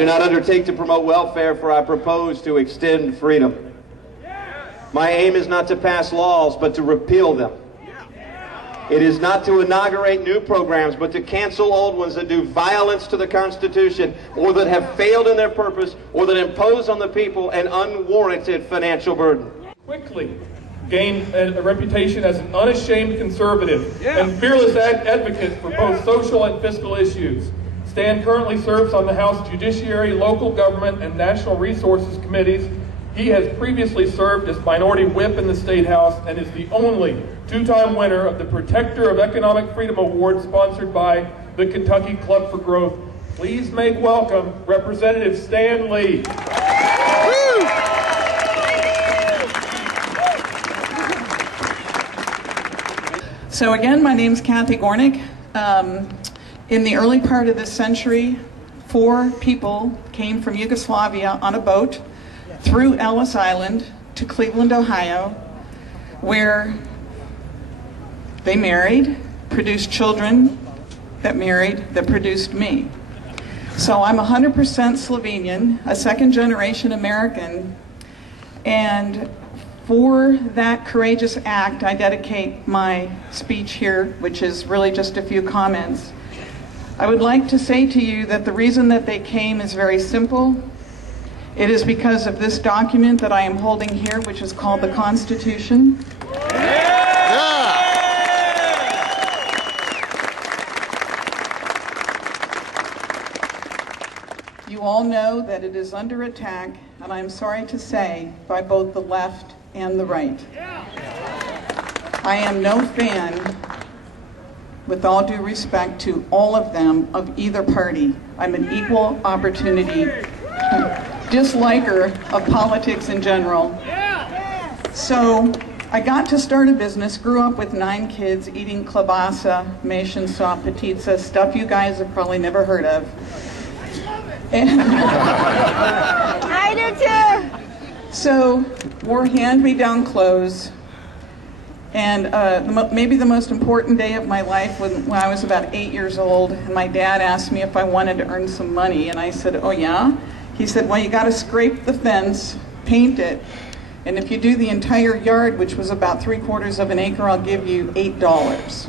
do not undertake to promote welfare, for I propose to extend freedom. My aim is not to pass laws, but to repeal them. It is not to inaugurate new programs, but to cancel old ones that do violence to the Constitution, or that have failed in their purpose, or that impose on the people an unwarranted financial burden. Quickly gained a reputation as an unashamed conservative and fearless advocate for both social and fiscal issues. Stan currently serves on the House Judiciary, Local Government, and National Resources Committees. He has previously served as Minority Whip in the State House and is the only two-time winner of the Protector of Economic Freedom Award sponsored by the Kentucky Club for Growth. Please make welcome Representative Stan Lee. So again, my name's Kathy Gornick. In the early part of this century, 4 people came from Yugoslavia on a boat through Ellis Island to Cleveland, Ohio, where they married, produced children that married, that produced me. So I'm 100% Slovenian, a second-generation American, and for that courageous act, I dedicate my speech here, which is really just a few comments. I would like to say to you that the reason that they came is very simple. It is because of this document that I am holding here, which is called the Constitution. You all know that it is under attack, and I'm sorry to say, by both the left and the right. I am no fan, with all due respect to all of them, of either party. I'm an equal opportunity disliker of politics in general. So I got to start a business, grew up with 9 kids eating klobasa, maszynsa, petitsa, stuff you guys have probably never heard of. And I do too. So wore hand-me-down clothes. And maybe the most important day of my life was when I was about 8 years old, and my dad asked me if I wanted to earn some money, and I said, oh yeah? He said, well, you got to scrape the fence, paint it, and if you do the entire yard, which was about 3/4 of an acre, I'll give you $8.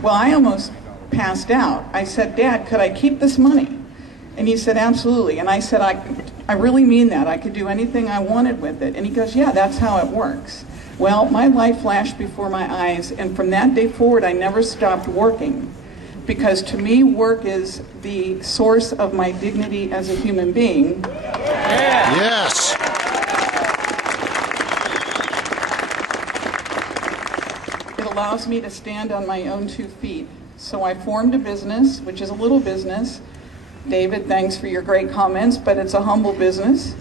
Well, I almost passed out. I said, Dad, could I keep this money? And he said, absolutely. And I said, I really mean that. I could do anything I wanted with it. And he goes, yeah, that's how it works. Well, my life flashed before my eyes, and from that day forward, I never stopped working. Because to me, work is the source of my dignity as a human being. Yes. It allows me to stand on my own 2 feet. So I formed a business, which is a little business. David, thanks for your great comments, but it's a humble business.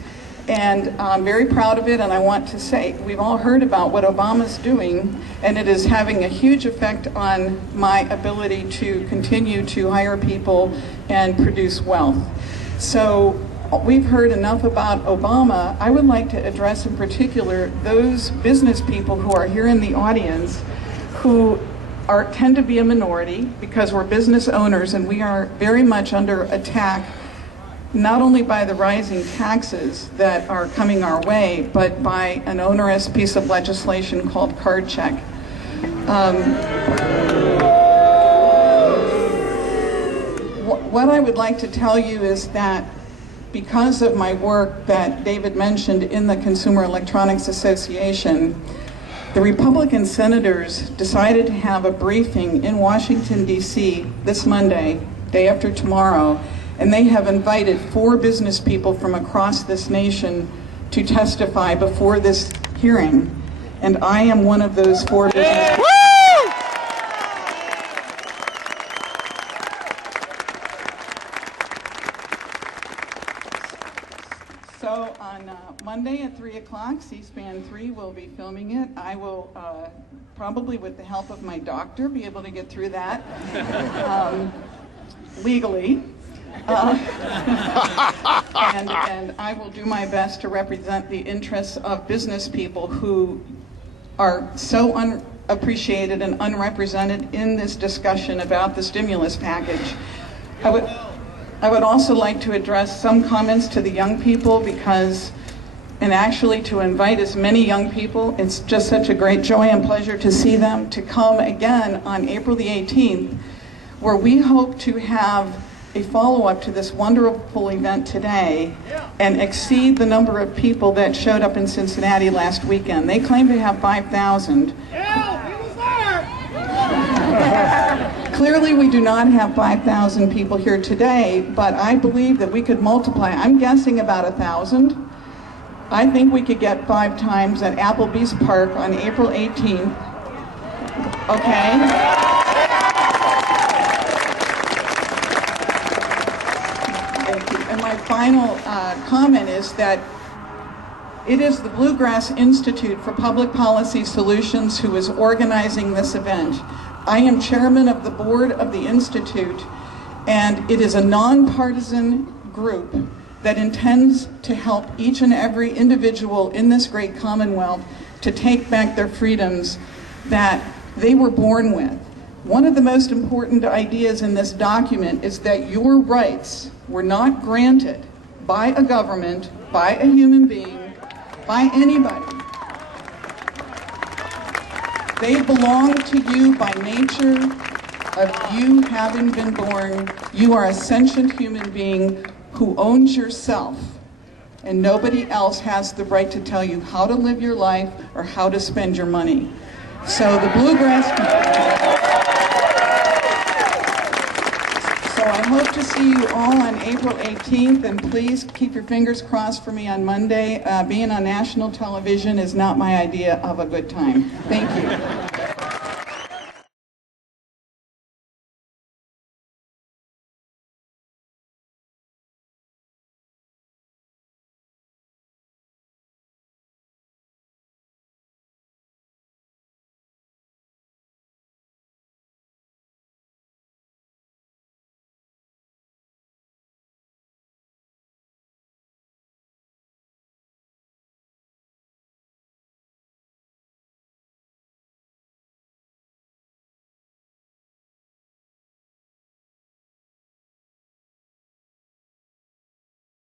And I'm very proud of it, and I want to say, we've all heard about what Obama's doing, and it is having a huge effect on my ability to continue to hire people and produce wealth. So we've heard enough about Obama. I would like to address in particular those business people who are here in the audience who tend to be a minority because we're business owners, and we are very much under attack not only by the rising taxes that are coming our way, but by an onerous piece of legislation called card check. What I would like to tell you is that because of my work that David mentioned in the Consumer Electronics Association, the Republican senators decided to have a briefing in Washington, D.C. this Monday, day after tomorrow, and they have invited 4 business people from across this nation to testify before this hearing. And I am one of those 4 business people. So on Monday at 3 o'clock, C-SPAN 3 will be filming it. I will, probably with the help of my doctor, be able to get through that legally. And I will do my best to represent the interests of business people who are so unappreciated and unrepresented in this discussion about the stimulus package. I would also like to address some comments to the young people because, and actually to invite as many young people, it's just such a great joy and pleasure to see them, to come again on April the 18th, where we hope to have a follow-up to this wonderful event today and exceed the number of people that showed up in Cincinnati last weekend. They claim to have 5,000. Clearly we do not have 5,000 people here today, but I believe that we could multiply. I'm guessing about 1,000. I think we could get 5 times at Applebee's Park on April 18th. Okay? And my final comment is that it is the Bluegrass Institute for Public Policy Solutions who is organizing this event. I am chairman of the board of the Institute, and it is a nonpartisan group that intends to help each and every individual in this great Commonwealth to take back their freedoms that they were born with. One of the most important ideas in this document is that your rights were not granted by a government, by a human being, by anybody. They belong to you by nature of you having been born. You are a sentient human being who owns yourself, and nobody else has the right to tell you how to live your life or how to spend your money. So the Bluegrass... So I hope to see you all on April 18th, and please keep your fingers crossed for me on Monday. Being on national television is not my idea of a good time. Thank you.